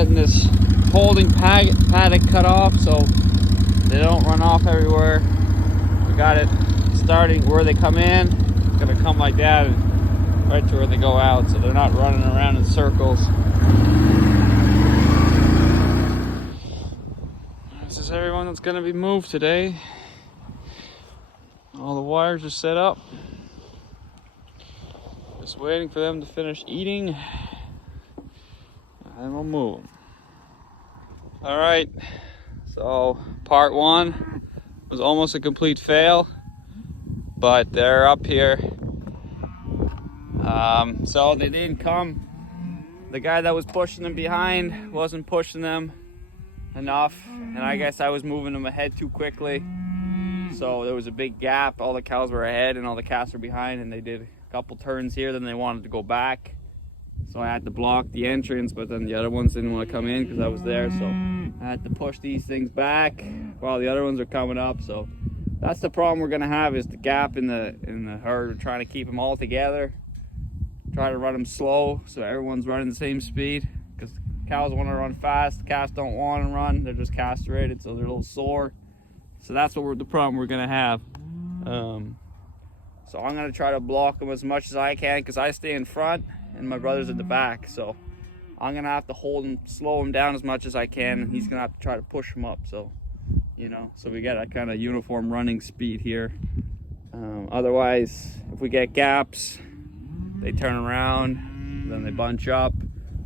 getting this holding paddock cut off so they don't run off everywhere. We got it starting where they come in. It's gonna come like that and right to where they go out, so they're not running around in circles. This is everyone that's gonna be moved today. All the wires are set up. Just waiting for them to finish eating, and we'll move them. All right, so part one was almost a complete fail, but they're up here. So they didn't come. The guy that was pushing them behind wasn't pushing them enough, and I guess I was moving them ahead too quickly. So there was a big gap. All the cows were ahead and all the calves were behind, and they did a couple turns here, then they wanted to go back. So I had to block the entrance, but then the other ones didn't want to come in because I was there. So I had to push these things back while the other ones are coming up. So that's the problem we're gonna have, is the gap in the herd. We're trying to keep them all together. Try to run them slow so everyone's running the same speed, because cows want to run fast, calves don't want to run. They're just castrated, so they're a little sore. So that's the problem we're gonna have. So I'm gonna try to block them as much as I can, because I stay in front and my brother's in the back. So I'm gonna have to hold him, slow him down as much as I can, and he's gonna have to try to push him up. So, so we got a kind of uniform running speed here. Otherwise, if we get gaps, they turn around, then they bunch up.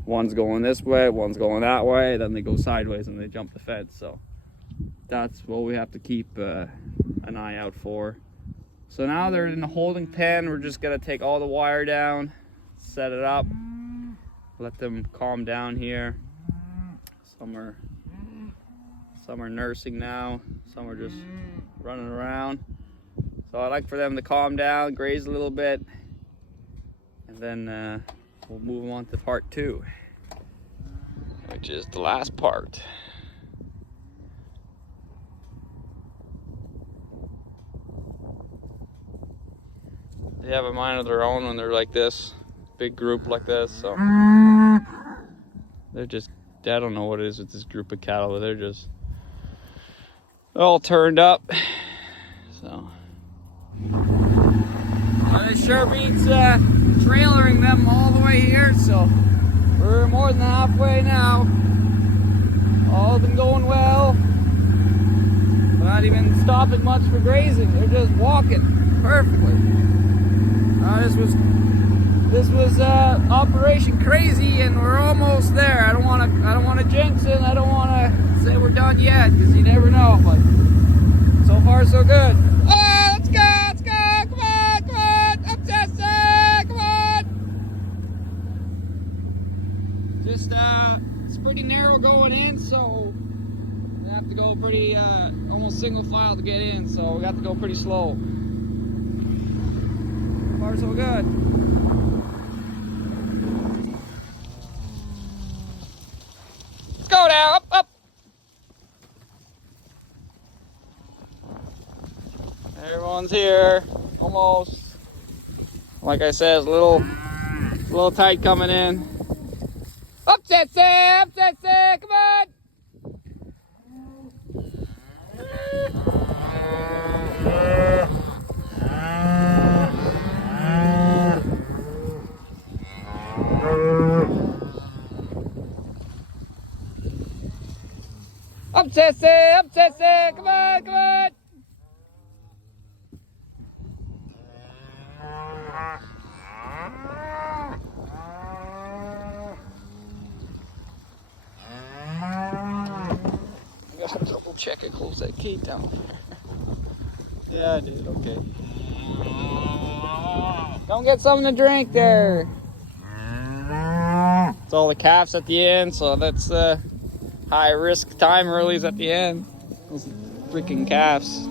One's going this way, one's going that way, then they go sideways and they jump the fence. So that's what we have to keep an eye out for. So now they're in the holding pen. We're just gonna take all the wire down, set it up, let them calm down here. Some are nursing now, some are just running around. So I like for them to calm down, graze a little bit, and then we'll move them on to part two, which is the last part. They have a mind of their own when they're like this, big group like this. So they're just, I don't know what it is with this group of cattle, but they're just all turned up. So it sure beats trailering them all the way here. So we're more than halfway now. All of them going well. They're not even stopping much for grazing. They're just walking perfectly. This was Operation Crazy, and we're almost there. I don't want to jinx it. I don't want to say we're done yet, because you never know. But so far, so good. Oh, let's go! Come on! Up, Tessa! Come on! Just it's pretty narrow going in, so we have to go pretty almost single file to get in. So we got to go pretty slow. So far, so good. Let's go now, up. Everyone's here, almost. Like I said, it's a little tight coming in. Up, Tessa, come on. Up, Tessa, come on. I gotta double check and close that gate down there. Yeah, I did, okay. Don't get something to drink there. It's all the calves at the end, so that's high risk time early is at the end. Those freaking calves.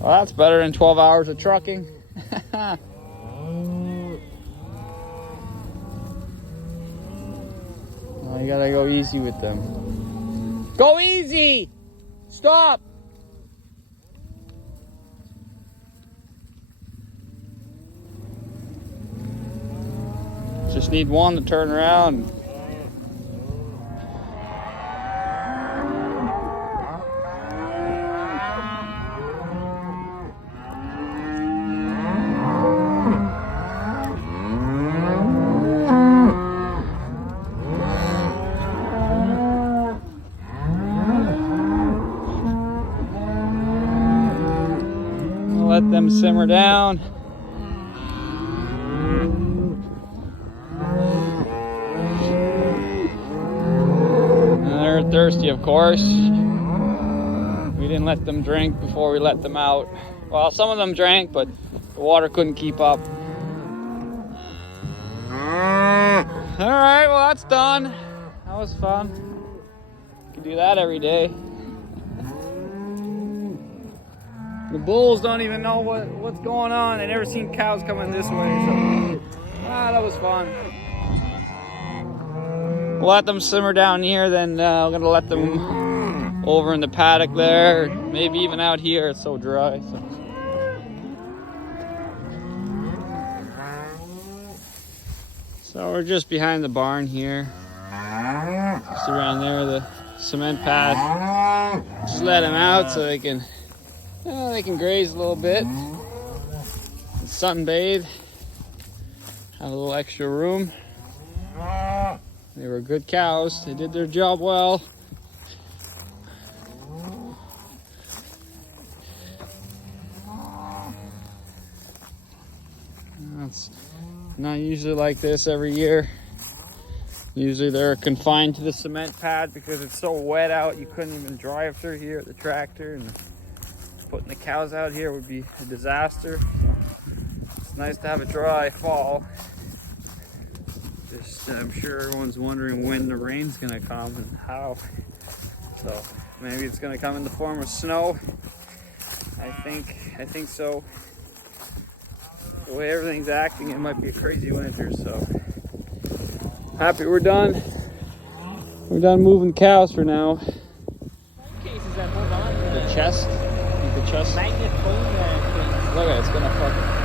Well, that's better than 12 hours of trucking. Well, you gotta go easy with them. Go easy! Stop! Just need one to turn around. Let them simmer down. And they're thirsty, of course. We didn't let them drink before we let them out. Well, some of them drank, but the water couldn't keep up. All right, well, that's done. That was fun. You can do that every day. The bulls don't even know what's going on. They never seen cows coming this way, so that was fun. We'll let them simmer down here, then I'm gonna let them over in the paddock there, maybe even out here. It's so dry. So we're just behind the barn here, just around there, the cement pad. Just let them out so they can graze a little bit, sunbathe, have a little extra room. They were good cows. They did their job well. It's not usually like this every year. Usually they're confined to the cement pad because it's so wet out. You couldn't even drive through here with the tractor, and putting the cows out here would be a disaster. It's nice to have a dry fall. Just, I'm sure everyone's wondering when the rain's gonna come and how. So maybe it's gonna come in the form of snow. I think so. The way everything's acting, it might be a crazy winter. So happy we're done. We're done moving cows for now. Cases that hold on to The chest. The chest. magnet phone thing. Look at it, it's gonna fucking.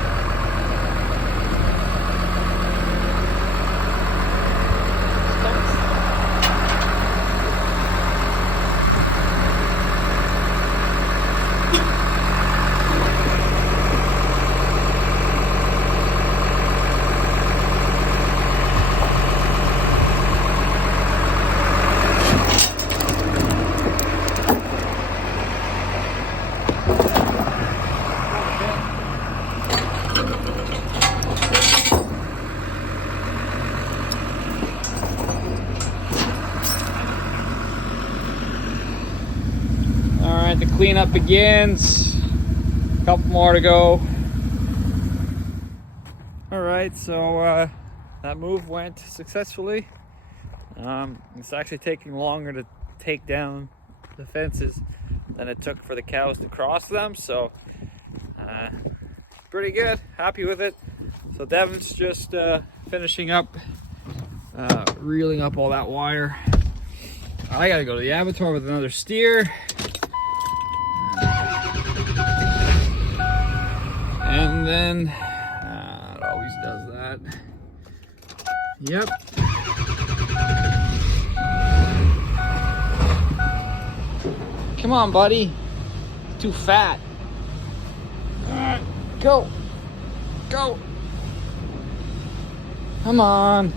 The cleanup begins. A couple more to go. All right, so that move went successfully. It's actually taking longer to take down the fences than it took for the cows to cross them, so pretty good. Happy with it. So Devin's just finishing up reeling up all that wire. I gotta go to the abattoir with another steer. And then, it always does that. Yep. Come on, buddy. Too fat. Alright, go. Go. Come on.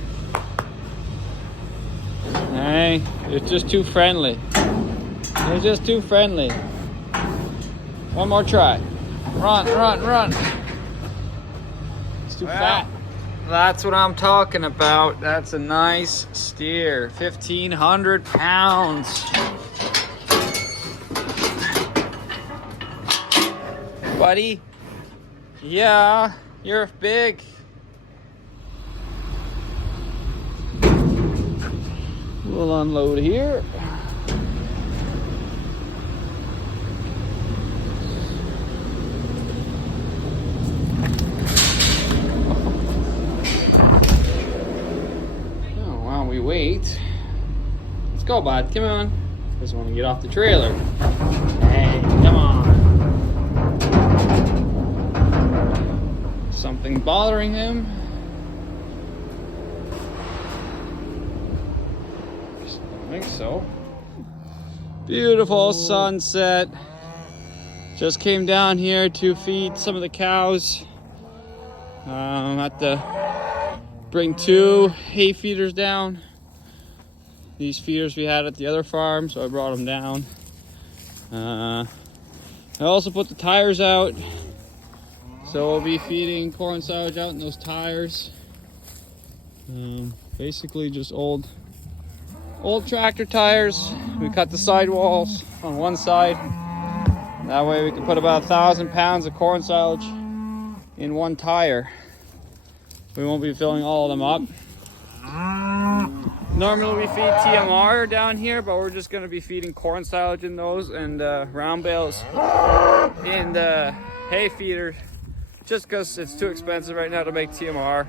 Hey, they're just too friendly. They're just too friendly. One more try. Run, run, run. It's too fat. That's what I'm talking about. That's a nice steer. 1,500 pounds. Buddy? Yeah, you're big. We'll unload here. Wait. Let's go, bud. Come on. Just want to get off the trailer. Hey, come on. Something bothering him? think so. Beautiful sunset. Just came down here to feed some of the cows. I have to bring 2 hay feeders down. These feeders we had at the other farm, so I brought them down. I also put the tires out, so we'll be feeding corn silage out in those tires. Basically just old tractor tires. We cut the sidewalls on one side. That way we can put about 1,000 pounds of corn silage in one tire. We won't be filling all of them up. Normally we feed TMR down here, but we're just going to be feeding corn silage in those and round bales in the hay feeder, just because it's too expensive right now to make TMR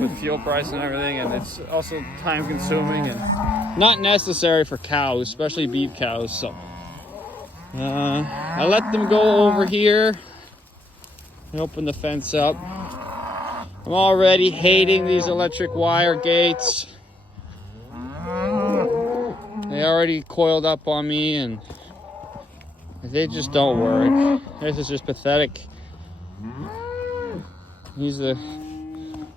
with fuel price and everything, and it's also time consuming and not necessary for cows, especially beef cows. So I let them go over here and open the fence up. I'm already hating these electric wire gates. They already coiled up on me and they just don't work. This is just pathetic. These are the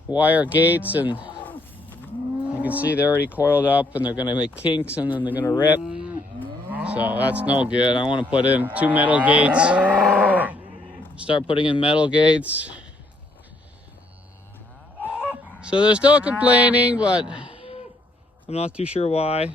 wire gates, and you can see they're already coiled up and they're gonna make kinks and then they're gonna rip. So that's no good. I want to put in 2 metal gates. Start putting in metal gates. So they're still complaining, but I'm not too sure why.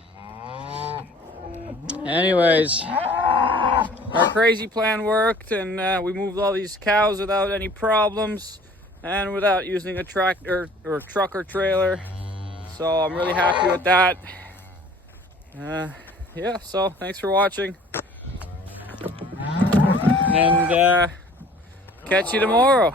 Anyways, our crazy plan worked, and we moved all these cows without any problems and without using a tractor or truck or trailer. So I'm really happy with that. Yeah, so thanks for watching. And catch you tomorrow.